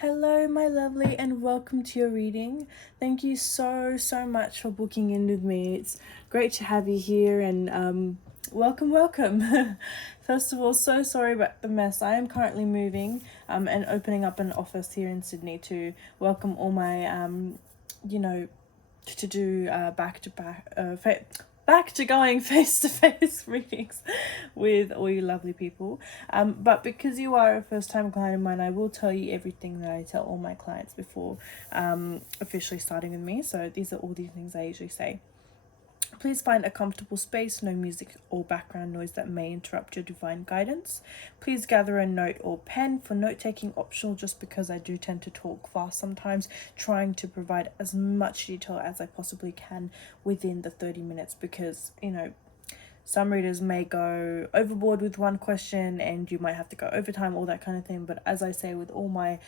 Hello, my lovely, and welcome to your reading. Thank you so much for booking in with me. It's great to have you here, and welcome. First of all, so sorry about the mess. I am currently moving and opening up an office here in Sydney to welcome all my to do back to going face-to-face readings with all you lovely people. But because you are a first-time client of mine, I will tell you everything that I tell all my clients before officially starting with me. So these are all the things I usually say. Please find a comfortable space, no music or background noise that may interrupt your divine guidance. Please gather a note or pen for note-taking, optional just because I do tend to talk fast sometimes, trying to provide as much detail as I possibly can within the 30 minutes because, some readers may go overboard with one question and you might have to go overtime, all that kind of thing. But as I say to all my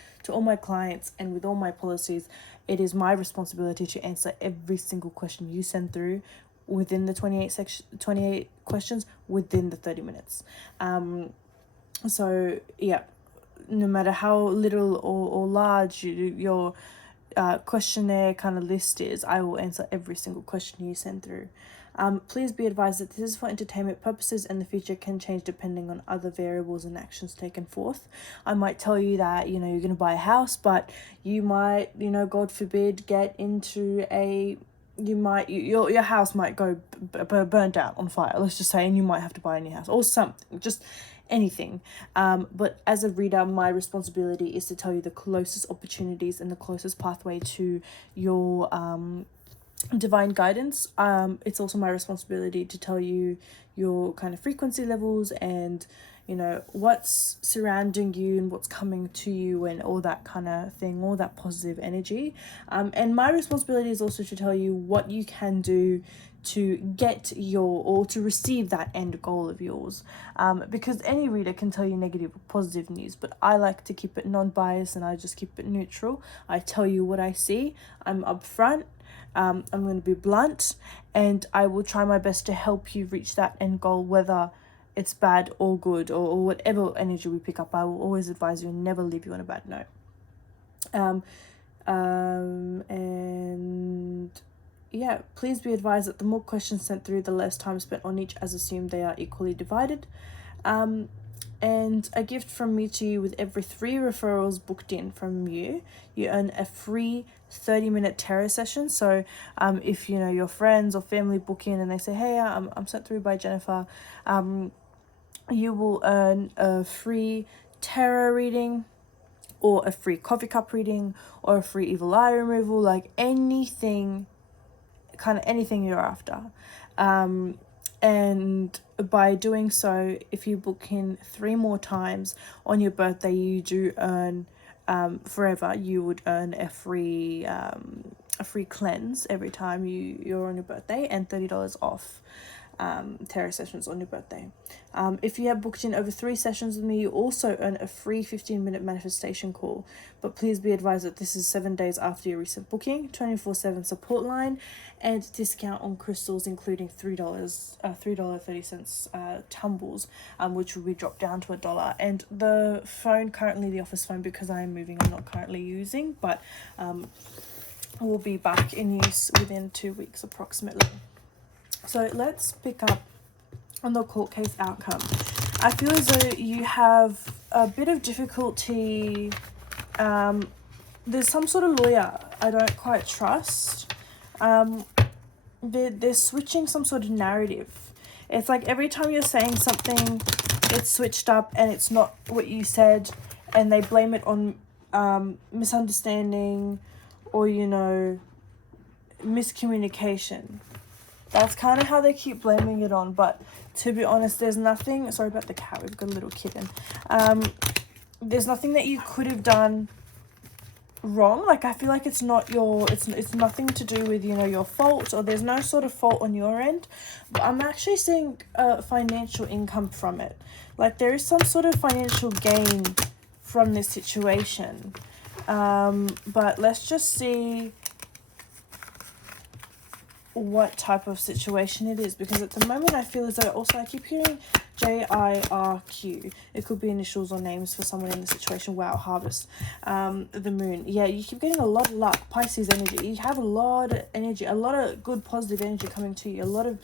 clients and with all my policies, it is my responsibility to answer every single question you send through within the 28 questions within the 30 minutes. So yeah, no matter how little or large your questionnaire kind of list is, I will answer every single question you send through. Please be advised that this is for entertainment purposes and the future can change depending on other variables and actions taken forth. I might tell you that, you're going to buy a house, but you might, God forbid, get into your house might go burnt out on fire, let's just say, and you might have to buy a new house or something, just anything. But as a reader, my responsibility is to tell you the closest opportunities and the closest pathway to your divine guidance. It's also my responsibility to tell you your kind of frequency levels and what's surrounding you and what's coming to you and all that kind of thing, all that positive energy. And my responsibility is also to tell you what you can do to get or to receive that end goal of yours, because any reader can tell you negative or positive news, but I like to keep it non-biased and I just keep it neutral. I tell you what I see, I'm upfront, I'm going to be blunt, and I will try my best to help you reach that end goal, whether it's bad or good or whatever energy we pick up. I will always advise you and never leave you on a bad note. And yeah, please be advised that the more questions sent through, the less time spent on each, as assumed they are equally divided. And a gift from me to you: with every 3 referrals booked in from you, you earn a free 30-minute tarot session. So if your friends or family book in and they say, hey, I'm sent through by Jennifer, you will earn a free tarot reading or a free coffee cup reading or a free evil eye removal, like anything you're after. And by doing so, if you book in 3 more times on your birthday, you do earn forever. You would earn a free cleanse every time you're on your birthday, and $30 off tarot sessions on your birthday. If you have booked in over 3 sessions with me, you also earn a free 15-minute manifestation call. But please be advised that this is 7 days after your recent booking, 24/7 support line, and discount on crystals, including $3.30 tumbles, which will be dropped down to $1. And the phone, currently the office phone, because I am moving, I'm not currently using, but will be back in use within 2 weeks approximately. So let's pick up on the court case outcome. I feel as though you have a bit of difficulty. There's some sort of lawyer I don't quite trust. They're switching some sort of narrative. It's like every time you're saying something, it's switched up and it's not what you said, and they blame it on misunderstanding or miscommunication. That's kind of how they keep blaming it on. But to be honest, there's nothing... Sorry about the cat. We've got a little kitten. There's nothing that you could have done wrong. Like, I feel like it's not your... It's nothing to do with, your fault, or there's no sort of fault on your end. But I'm actually seeing financial income from it. Like, there is some sort of financial gain from this situation. But let's just see... what type of situation it is, because at the moment I feel as though also I keep hearing JIRQ. It could be initials or names for someone in the situation. Wow, harvest. The moon. Yeah, you keep getting a lot of luck. Pisces energy. You have a lot of energy, a lot of good positive energy coming to you, a lot of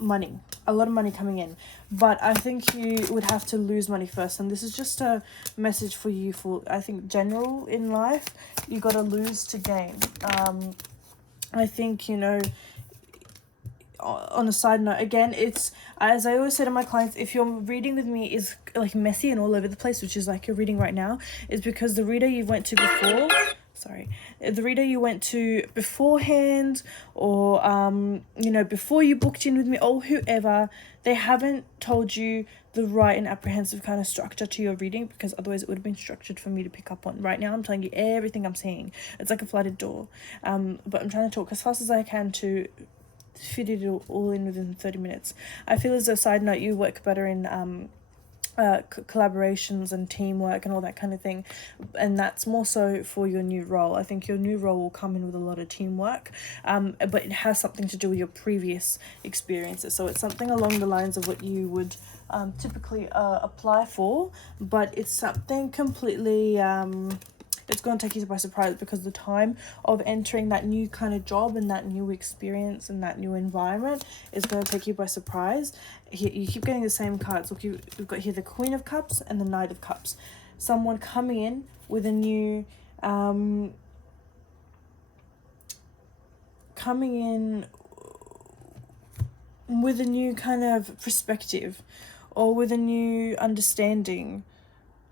money, coming in. But I think you would have to lose money first, and this is just a message for you for, I think, general in life. You got to lose to gain. I think, you know, on a side note, again, it's, as I always say to my clients, if your reading with me is like messy and all over the place, which is like your reading right now, is because the reader you went to before, the reader you went to beforehand, or you know, before you booked in with me, or whoever, they haven't told you the right and apprehensive kind of structure to your reading, because otherwise it would have been structured for me to pick up on. Right now I'm telling you everything I'm seeing. It's like a flooded door. But I'm trying to talk as fast as I can to fit it all in within 30 minutes. I feel as a side note, you work better in collaborations and teamwork and all that kind of thing, and that's more so for your new role. I think your new role will come in with a lot of teamwork, but it has something to do with your previous experiences, so it's something along the lines of what you would typically apply for, but it's something completely it's going to take you by surprise, because the time of entering that new kind of job and that new experience and that new environment is going to take you by surprise. Here, you keep getting the same cards. Look, you've got here the Queen of Cups and the Knight of Cups. Someone coming in with a new kind of perspective, or with a new understanding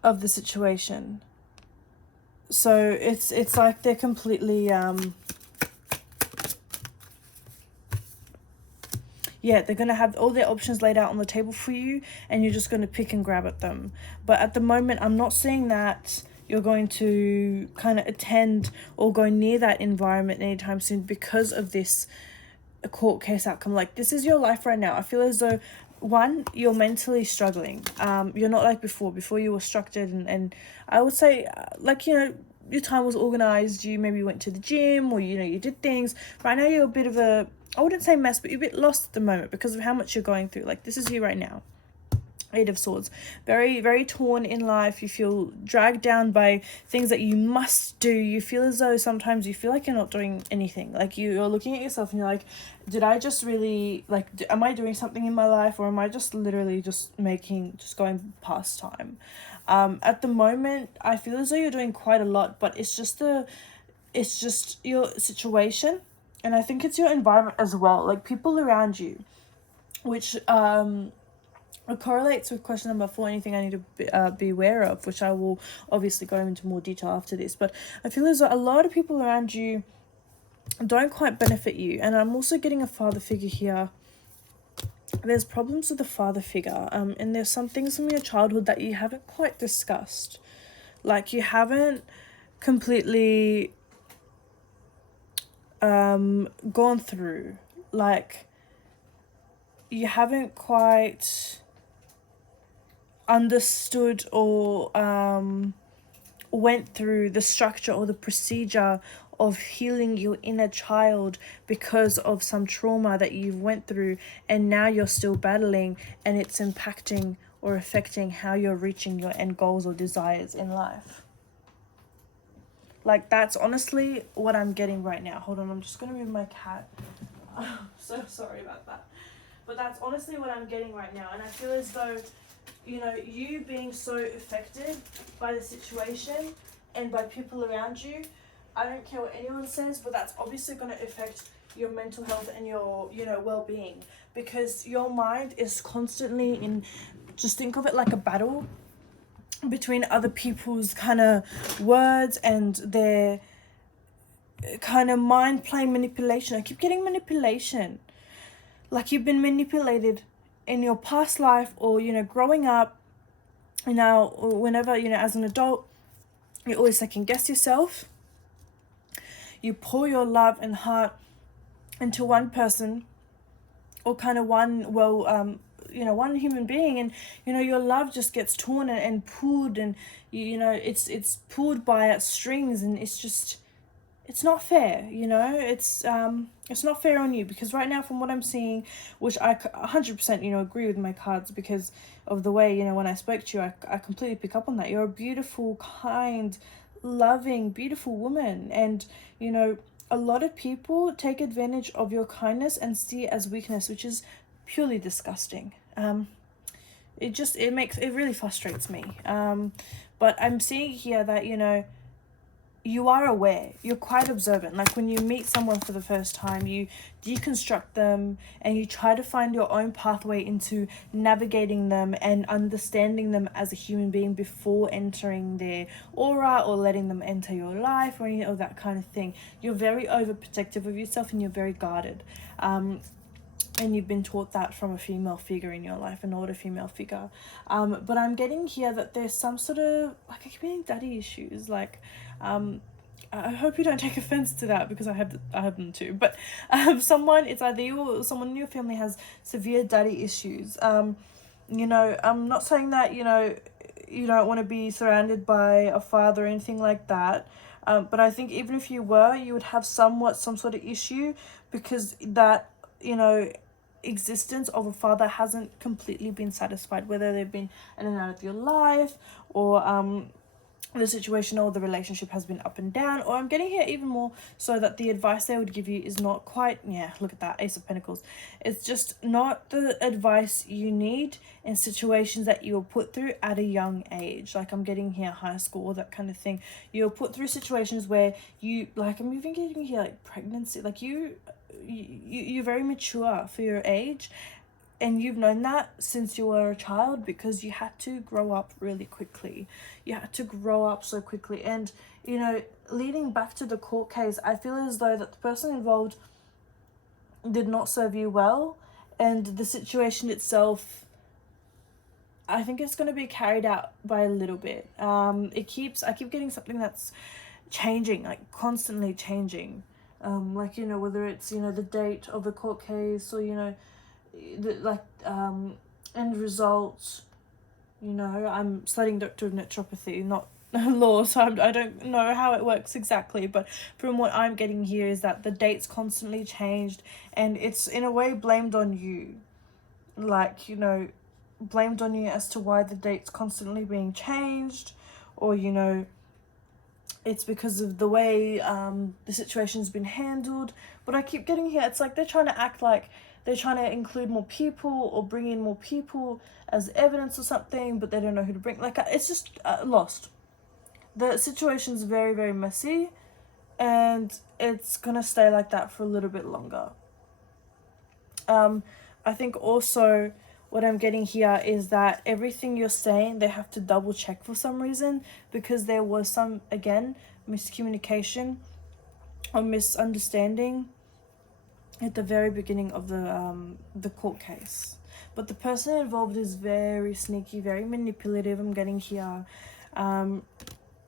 of the situation. So it's like they're completely they're going to have all their options laid out on the table for you, and you're just going to pick and grab at them. But at the moment, I'm not seeing that you're going to kind of attend or go near that environment anytime soon, because of this court case outcome. Like, this is your life right now. I feel as though, one, you're mentally struggling. You're not like before you were structured, and I would say, like, you know, your time was organized. You maybe went to the gym, or, you know, you did things. Right now you're a bit of a, I wouldn't say mess, but you're a bit lost at the moment because of how much you're going through. Like, this is you right now. Eight of Swords. Very, very torn in life. You feel dragged down by things that you must do. You feel as though sometimes you feel like you're not doing anything. Like, you're looking at yourself and you're like, did I just really, like, am I doing something in my life, or am I just literally just going past time? At the moment, I feel as though you're doing quite a lot, but it's just your situation. And I think it's your environment as well. Like, people around you, which, it correlates with question number 4, anything I need to be aware of, which I will obviously go into more detail after this. But I feel as though a lot of people around you don't quite benefit you. And I'm also getting a father figure here. There's problems with the father figure, and there's some things from your childhood that you haven't quite discussed. Like, you haven't completely gone through. Like, you haven't quite understood or went through the structure or the procedure of healing your inner child because of some trauma that you've went through, and now you're still battling, and it's impacting or affecting how you're reaching your end goals or desires in life. Like, that's honestly what I'm getting right now. Hold on, I'm just gonna move my cat. I'm so sorry about that. But that's honestly what I'm getting right now, and I feel as though, you know, you being so affected by the situation and by people around you, I don't care what anyone says, but that's obviously going to affect your mental health and your, you know, well-being, because your mind is constantly in, just think of it like a battle between other people's kind of words and their kind of mind playing manipulation. I keep getting manipulation. Like, you've been manipulated in your past life, or, you know, growing up, and now whenever, you know, as an adult, you always second guess yourself. You pour your love and heart into one person, or kind of one, you know, one human being, and, you know, your love just gets torn and pulled, and you know, it's pulled by its strings, and it's it's not fair, you know. It's not fair on you, because right now, from what I'm seeing, which I 100%, you know, agree with my cards, because of the way, you know, when I spoke to you, I completely pick up on that. You're a beautiful, kind, loving, beautiful woman, and you know, a lot of people take advantage of your kindness and see it as weakness, which is purely disgusting. It really frustrates me. But I'm seeing here that, you know, you are aware, you're quite observant. Like when you meet someone for the first time, you deconstruct them and you try to find your own pathway into navigating them and understanding them as a human being before entering their aura or letting them enter your life or any of that kind of thing. You're very overprotective of yourself and you're very guarded. And you've been taught that from a female figure in your life, an older female figure. But I'm getting here that there's some sort of, like, I keep getting daddy issues. Like, I hope you don't take offense to that, because I have them too. But someone, it's either you or someone in your family has severe daddy issues. You know, I'm not saying that, you know, you don't want to be surrounded by a father or anything like that. But I think even if you were, you would have some sort of issue, because that, you know, existence of a father hasn't completely been satisfied, whether they've been in and out of your life, or the situation or the relationship has been up and down. Or I'm getting here even more so that the advice they would give you is not quite, yeah, look at that, Ace of Pentacles. It's just not the advice you need in situations that you were put through at a young age. Like I'm getting here high school, that kind of thing. You're put through situations where you, like, I'm even getting here like pregnancy, like you're very mature for your age, and you've known that since you were a child, because you had to grow up really quickly. You had to grow up so quickly. And, you know, leading back to the court case, I feel as though that the person involved did not serve you well, and the situation itself, I think it's going to be carried out by a little bit. I keep getting something that's changing, like constantly changing. Like, you know, whether it's, you know, the date of the court case, or, you know, end results. You know, I'm studying Doctor of Naturopathy, not law, so I don't know how it works exactly, but from what I'm getting here is that the date's constantly changed, and it's in a way blamed on you. Like, you know, blamed on you as to why the date's constantly being changed, or, you know, it's because of the way the situation's been handled. But I keep getting here, it's like they're trying to act like they're trying to include more people or bring in more people as evidence or something, but they don't know who to bring. Like, it's just lost. The situation's very, very messy, and it's gonna stay like that for a little bit longer. I think also what I'm getting here is that everything you're saying, they have to double check for some reason, because there was some, again, miscommunication or misunderstanding at the very beginning of the court case. But the person involved is very sneaky, very manipulative, I'm getting here.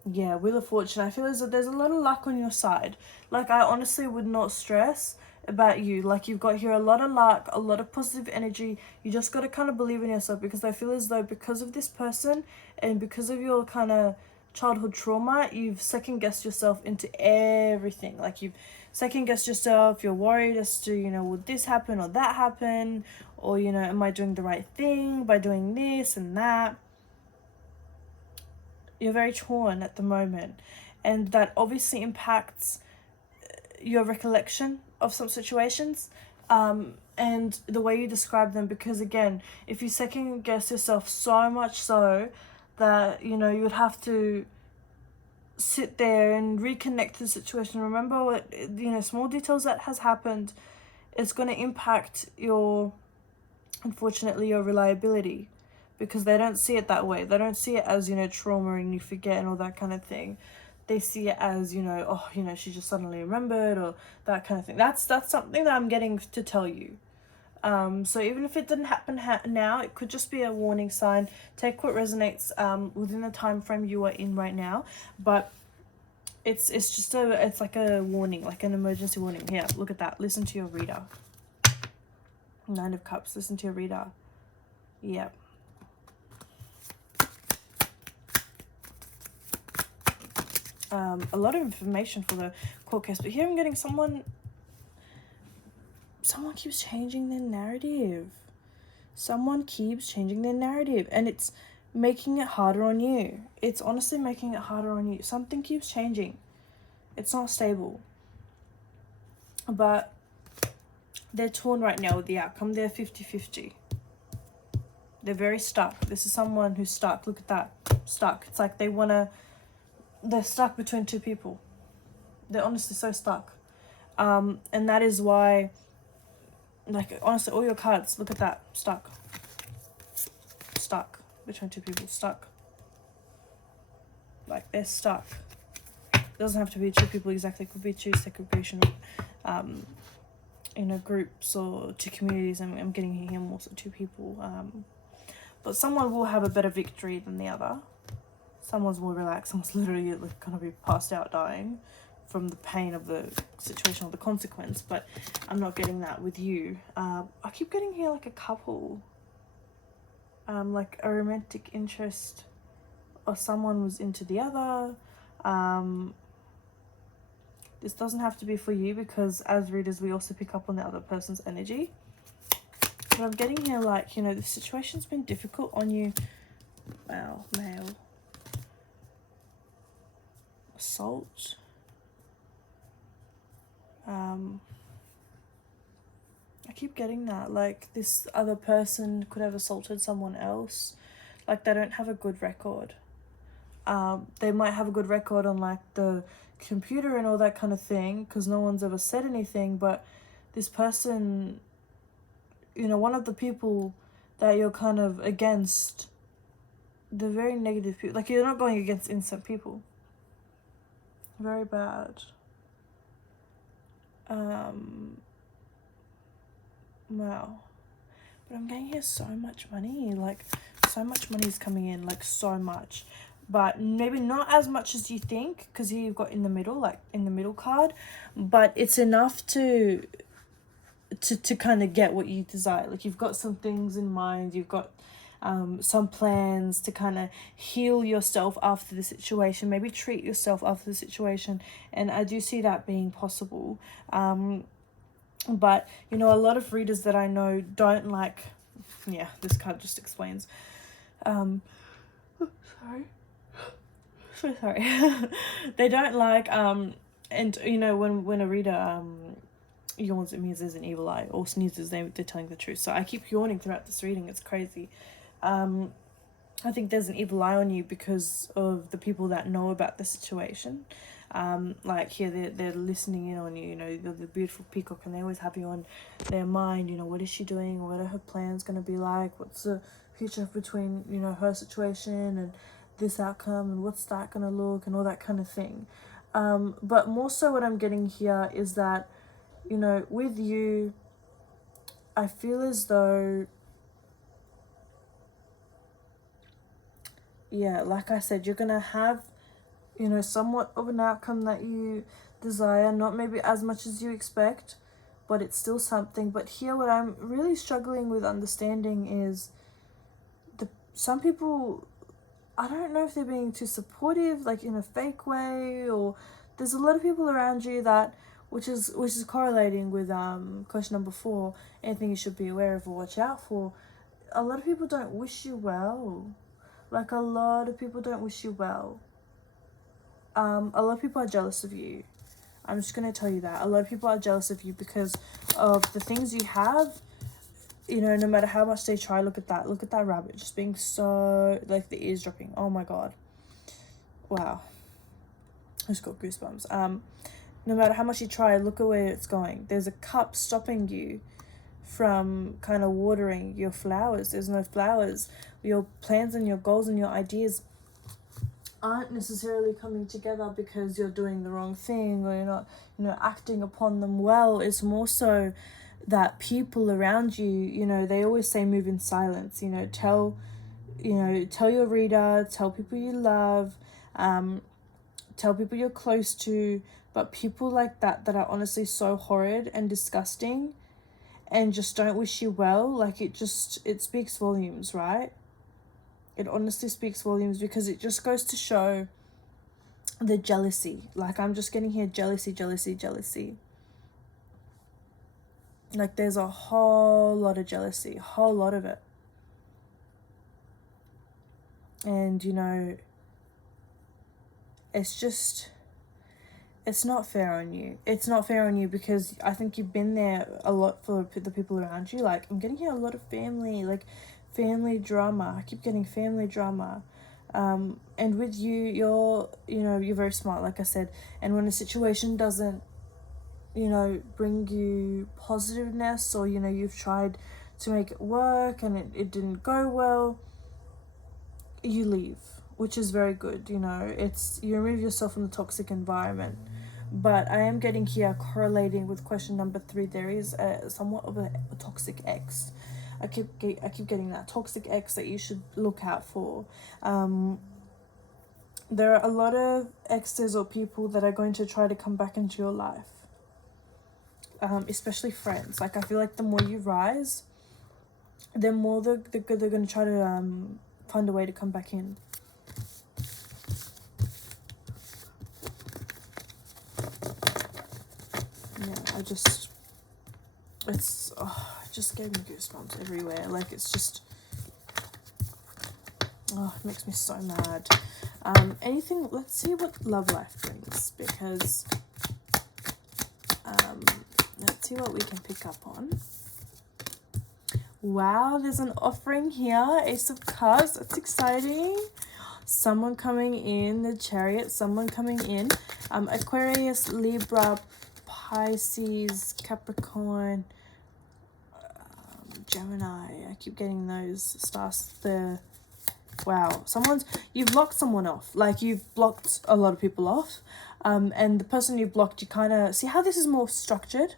Yeah, Wheel of Fortune. I feel as though there's a lot of luck on your side. Like, I honestly would not stress about you. Like, you've got here a lot of luck, a lot of positive energy. You just got to kind of believe in yourself, because I feel as though because of this person and because of your kind of childhood trauma, you've second-guessed yourself into everything. Like, you've second-guessed yourself. You're worried as to, you know, would this happen or that happen? Or, you know, am I doing the right thing by doing this and that? You're very torn at the moment, and that obviously impacts your recollection of some situations, and the way you describe them, because again, if you second guess yourself so much so that, you know, you would have to sit there and reconnect to the situation, remember what, you know, small details that has happened, it's going to impact unfortunately, your reliability, because they don't see it that way. They don't see it as, you know, trauma and you forget and all that kind of thing. They see it as, you know, oh, you know, she just suddenly remembered, or that kind of thing. That's something that I'm getting to tell you. So even if it didn't happen now, it could just be a warning sign. Take what resonates within the time frame you are in right now, but it's just it's like a warning, like an emergency warning. Here, look at that. Listen to your reader. 9 of Cups. Listen to your reader. Yep. a lot of information for the court case, but here I'm getting someone keeps changing their narrative. Someone keeps changing their narrative, and it's making it harder on you. It's honestly making it harder on you. Something keeps changing. It's not stable. But they're torn right now with the outcome. They're 50-50. They're very stuck. This is someone who's stuck. Look at that. Stuck. It's like they're stuck between two people. They're honestly so stuck. And that is why, like, honestly, all your cards, look at that. Stuck. Stuck between two people. Stuck. Like, they're stuck. It doesn't have to be two people exactly. It could be two segregation groups or two communities. I'm getting here more so two people. But someone will have a better victory than the other. Someone's more relaxed. Someone's literally like gonna be passed out dying from the pain of the situation or the consequence. But I'm not getting that with you. I keep getting here like a couple. Like a romantic interest, or someone was into the other. This doesn't have to be for you, because as readers we also pick up on the other person's energy. But I'm getting here like, the situation's been difficult on you. Wow, male. Assault. I keep getting that, like, this other person could have assaulted someone else. Like, they don't have a good record. They might have a good record on, like, the computer and all that kind of thing, because no one's ever said anything, but this person, one of the people that you're kind of against, the very negative people, like, you're not going against innocent people. Very bad. Wow. But I'm getting here so much money, like, so much money is coming in, like, so much. But maybe not as much as you think, because here you've got in the middle, like, in the middle card, but it's enough to kind of get what you desire. Like, you've got some things in mind, you've got some plans to kind of heal yourself after the situation, maybe treat yourself after the situation, and I do see that being possible. But, a lot of readers that I know don't like, this card just explains, sorry, so sorry, they don't like, and, when a reader, yawns, it means there's an evil eye, or sneezes, they're telling the truth. So I keep yawning throughout this reading, it's crazy. I think there's an evil eye on you because of the people that know about the situation. Like here, they're listening in on you, the beautiful peacock, and they always have you on their mind. What is she doing? What are her plans going to be like? What's the future between, her situation and this outcome, and what's that going to look, and all that kind of thing. But more so what I'm getting here is that, with you, I feel as though, like I said, you're going to have, somewhat of an outcome that you desire, not maybe as much as you expect, but it's still something. But here, what I'm really struggling with understanding is some people, I don't know if they're being too supportive, like in a fake way, or there's a lot of people around you that, which is correlating with question number 4, anything you should be aware of or watch out for. A lot of people don't wish you well. Like, a lot of people don't wish you well. A lot of people are jealous of you. I'm just going to tell you that. A lot of people are jealous of you because of the things you have. No matter how much they try, look at that rabbit just being so, like, the ears dropping. Oh my god. Wow. I just got goosebumps. No matter how much you try, look at where it's going. There's a cup stopping you from kind of watering your flowers. There's no flowers. Your plans and your goals and your ideas aren't necessarily coming together because you're doing the wrong thing, or you're not, acting upon them well. It's more so that people around you, they always say move in silence. Tell your reader, tell people you love, tell people you're close to, but people like that are honestly so horrid and disgusting and just don't wish you well, like, it speaks volumes, right? It honestly speaks volumes, because it just goes to show the jealousy. Like, I'm just getting here jealousy, jealousy, jealousy. Like, there's a whole lot of jealousy, a whole lot of it. And, you know, it's just, it's not fair on you. It's not fair on you because I think you've been there a lot for the people around you. Like, I'm getting here a lot of family, like, family drama. I keep getting family drama. And with you, you're very smart, like I said. And when a situation doesn't, bring you positiveness, or, you've tried to make it work and it didn't go well, you leave, which is very good. It's, you remove yourself from the toxic environment. But I am getting here correlating with question number 3. There is somewhat of a toxic ex. I keep getting that toxic ex that you should look out for. There are a lot of exes or people that are going to try to come back into your life, especially friends. Like, I feel like the more you rise, the more they're going to try to find a way to come back in. Yeah, it just gave me goosebumps everywhere. Like, it's just, it makes me so mad. Let's see what love life brings, because let's see what we can pick up on. Wow, there's an offering here. Ace of Cups. That's exciting. Someone coming in, the Chariot. Someone coming in. Aquarius, Libra, Pisces, Capricorn, Gemini. I keep getting those stars. Wow, you've locked someone off. Like, you've blocked a lot of people off. And the person you blocked, you kind of see how this is more structured.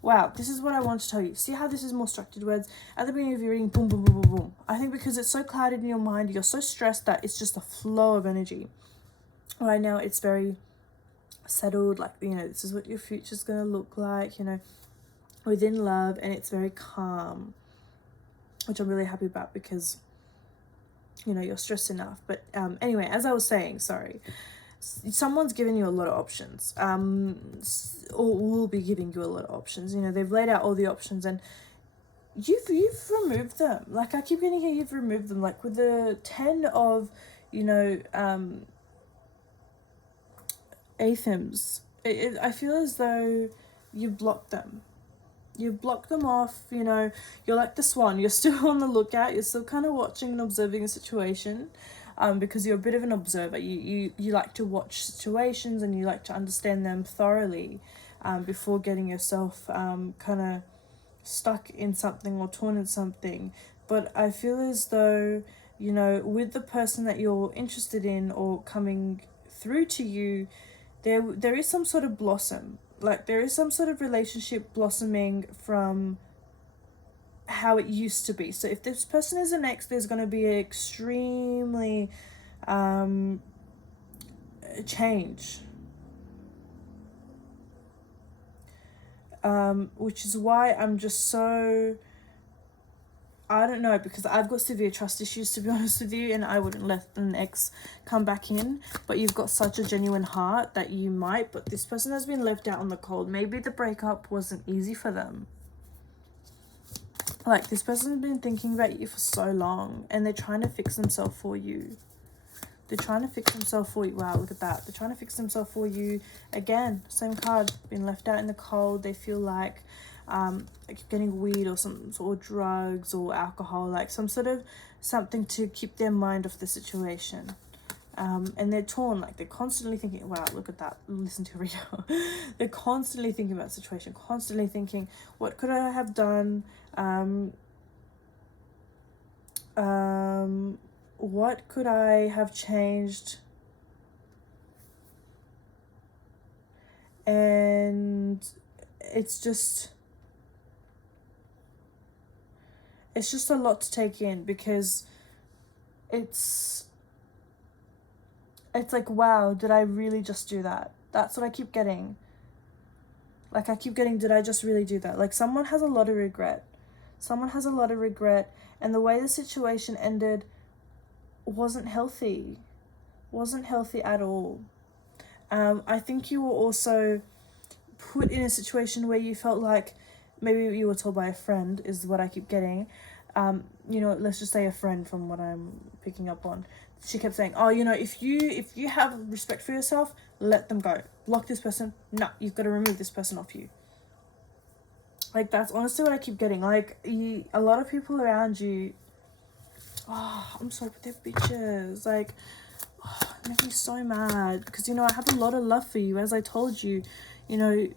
Wow, this is what I want to tell you. See how this is more structured, words at the beginning of your reading, boom, boom, boom, boom, boom. I think because it's so clouded in your mind, you're so stressed that it's just a flow of energy. Right now, it's very settled. Like, this is what your future's going to look like, within love. And it's very calm, which I'm really happy about, because, you're stressed enough. But anyway, as I was saying, sorry. Someone's given you a lot of options, or will be giving you a lot of options. They've laid out all the options, and you've removed them. Like, I keep getting here, you've removed them. Like, with the 10 of, Athems, I feel as though you blocked them. You blocked them off. You're like the swan. You're still on the lookout. You're still kind of watching and observing a situation. Because you're a bit of an observer. You like to watch situations, and you like to understand them thoroughly, before getting yourself kind of stuck in something or torn in something. But I feel as though, with the person that you're interested in or coming through to you, there is some sort of blossom. Like, there is some sort of relationship blossoming from how it used to be. So if this person is an ex, there's going to be an extremely change, which is why I'm just so, I don't know, because I've got severe trust issues, to be honest with you, and I wouldn't let an ex come back in. But you've got such a genuine heart that you might. But this person has been left out on the cold. Maybe the breakup wasn't easy for them. Like, this person's been thinking about you for so long, and they're trying to fix themselves for you. They're trying to fix themselves for you. Wow, look at that. They're trying to fix themselves for you. Again, same card. Been left out in the cold. They feel like getting weed or or drugs or alcohol, like some sort of something to keep their mind off the situation. And they're torn. Like, they're constantly thinking, wow, look at that. Listen to Rita. They're constantly thinking about the situation, constantly thinking, what could I have done? What could I have changed? And it's just a lot to take in, because it's like, wow, did I really just do that? That's what I keep getting. Like, I keep getting, did I just really do that? Like, someone has a lot of regret. Someone has a lot of regret, and the way the situation ended wasn't healthy. Wasn't healthy at all. I think you were also put in a situation where you felt like maybe you were told by a friend, is what I keep getting. You know, let's just say a friend, from what I'm picking up on. She kept saying, oh, you know, if you have respect for yourself, let them go. Block this person. No, you've got to remove this person off you. Like, that's honestly what I keep getting. Like, a lot of people around you, oh, I'm sorry, but they're bitches. Like, oh, it makes me so mad. Because, you know, I have a lot of love for you. As I told you, you know,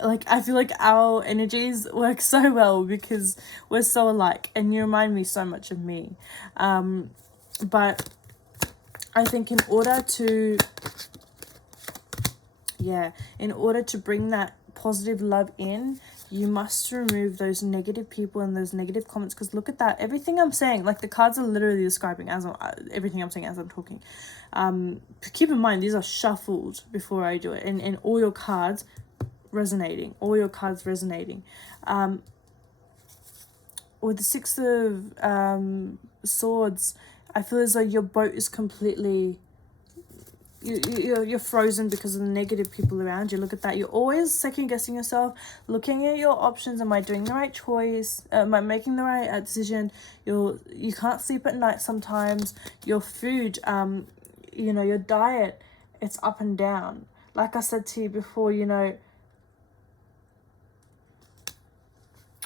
like, I feel like our energies work so well because we're so alike. And you remind me so much of me. But I think in order to bring that positive love in, you must remove those negative people and those negative comments. Because look at that, everything I'm saying, like the cards are literally describing everything I'm saying as I'm talking. Keep in mind, these are shuffled before I do it, and all your cards resonating. With the Six of Swords, I feel as though your boat is completely, you're frozen because of the negative people around you. Look at that. You're always second guessing yourself, looking at your options. Am I doing the right choice? Am I making the right decision? You can't sleep at night sometimes. Your food, you know, your diet, it's up and down. Like I said to you before, you know,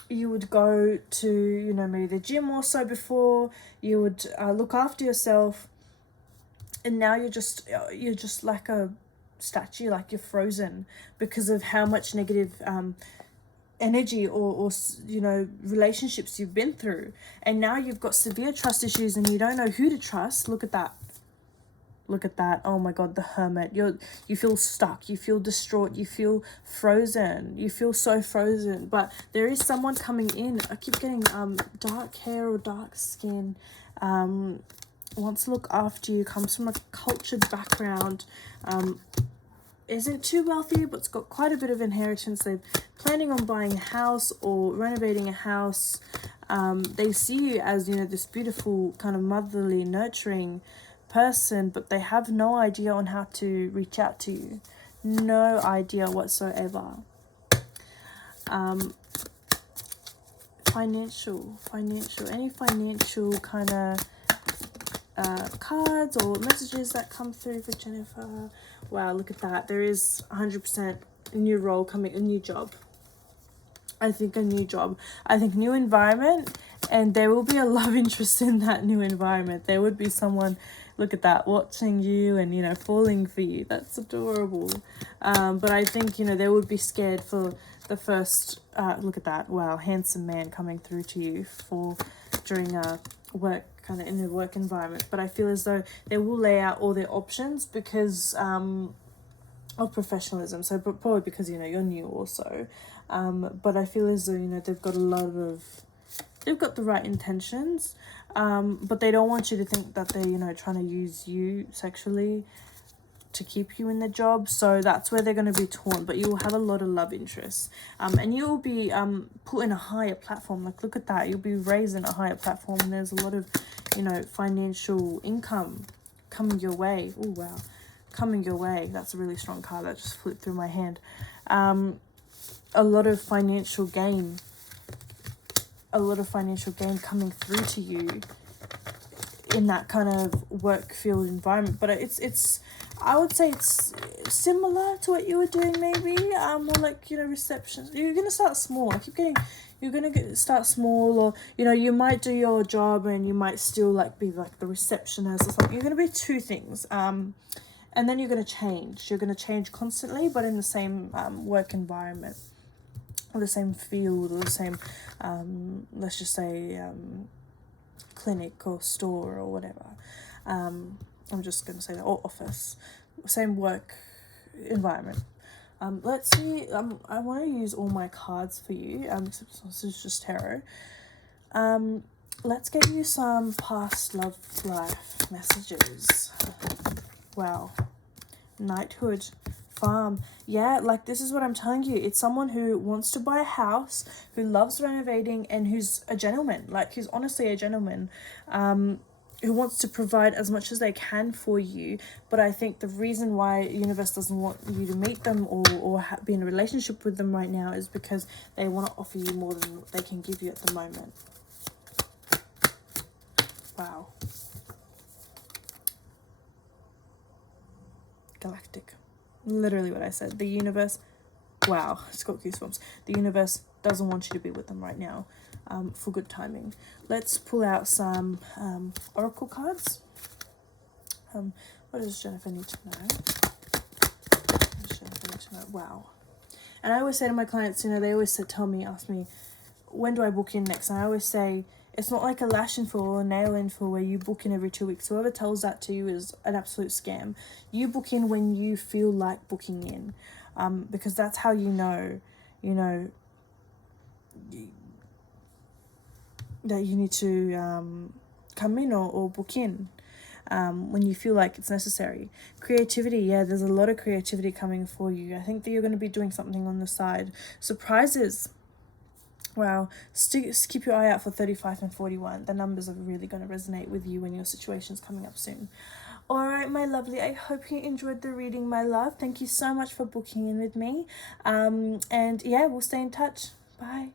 you would go to, you know, maybe the gym or so before. You would look after yourself. And now you're just like a statue, like you're frozen because of how much negative energy or you know, relationships you've been through. And now you've got severe trust issues and you don't know who to trust. Look at that. Oh my God, the Hermit. You feel stuck, you feel distraught, you feel frozen, you feel so frozen. But there is someone coming in. I keep getting dark hair or dark skin, wants to look after you, comes from a cultured background, isn't too wealthy but's got quite a bit of inheritance. They're planning on buying a house or renovating a house. They see you as, you know, this beautiful kind of motherly, nurturing person, but they have no idea on how to reach out to you. No idea whatsoever. Financial, any financial kind of cards or messages that come through for Jennifer. Wow, look at that. There is 100% a new role coming, a new job. I think a new job. I think new environment, and there will be a love interest in that new environment. There would be someone, look at that, watching you and, you know, falling for you. That's adorable. But I think, you know, they would be scared for the first, look at that, wow, handsome man coming through to you during a work, kind of in the work environment. But I feel as though they will lay out all their options because of professionalism. So probably because, you know, you're new also. But I feel as though, you know, they've got the right intentions, but they don't want you to think that they're, you know, trying to use you sexually to keep you in the job. So that's where they're going to be torn. But you will have a lot of love interests, and you will be put in a higher platform. Like, look at that, you'll be raised in a higher platform, and there's a lot of, you know, financial income coming your way. Oh wow, coming your way. That's a really strong card that just flipped through my hand. A lot of financial gain coming through to you in that kind of work field environment. But it's I would say it's similar to what you were doing, maybe more like, you know, receptions. You're gonna start small. I keep getting, you're gonna start small, or, you know, you might do your job and you might still like be like the receptionist or something. You're gonna be two things, and then you're gonna change constantly, but in the same work environment, or the same field, or the same let's just say clinic or store or whatever. I'm just going to say that, or office, same work environment. Let's see, I want to use all my cards for you. This is just tarot. Let's get you some past love life messages. Wow. Knighthood, farm. Yeah, like, this is what I'm telling you. It's someone who wants to buy a house, who loves renovating, and who's a gentleman. Like, who's honestly a gentleman. who wants to provide as much as they can for you. But I think the reason why universe doesn't want you to meet them or be in a relationship with them right now is because they want to offer you more than they can give you at the moment. Wow. Galactic. Literally what I said. The universe, wow, it's got goosebumps. The universe doesn't want you to be with them right now, for good timing. Let's pull out some oracle cards. What does Jennifer need to know? What does Jennifer need to know? Wow. And I always say to my clients, you know, they always ask me, when do I book in next? And I always say, it's not like a lash info or a nail info where you book in every 2 weeks. Whoever tells that to you is an absolute scam. You book in when you feel like booking in, because that's how you know, that you need to come in or book in. When you feel like it's necessary. Creativity, yeah, there's a lot of creativity coming for you. I think that you're going to be doing something on the side. Surprises. Wow. Keep your eye out for 35 and 41. The numbers are really going to resonate with you when your situation's coming up soon. All right, my lovely. I hope you enjoyed the reading, my love. Thank you so much for booking in with me. And yeah, we'll stay in touch. Bye.